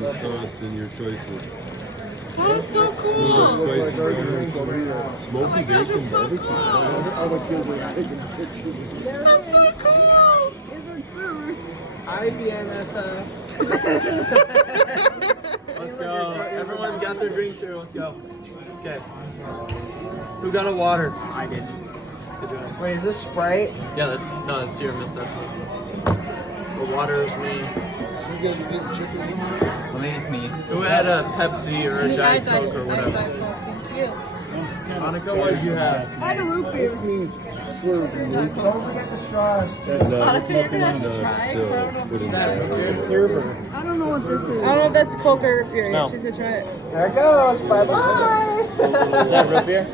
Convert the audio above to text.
Wisconsin, your choices. That is so cool. Spicy burgers, Oh smoky my gosh, bacon it's so barbecue. cool. All the kids are taking pictures. That's so cool. IBMSF. Let's go. Everyone's got their drinks here. Let's go. Okay. Who got a water? I did. Good job. Wait, is this Sprite? Yeah, that's Sierra Mist. That's me. The water is me. Who had a Pepsi or a Diet Coke or whatever? Thank you. Monica, what did you have? It means slurp. Don't forget the straws. That's Monica, you're gonna have to to try, 'cause I don't know. put in Server. I don't know what this is. I don't know if that's Coke or root beer. Smell. She's gonna try it. There it goes. Bye bye. Is that root beer?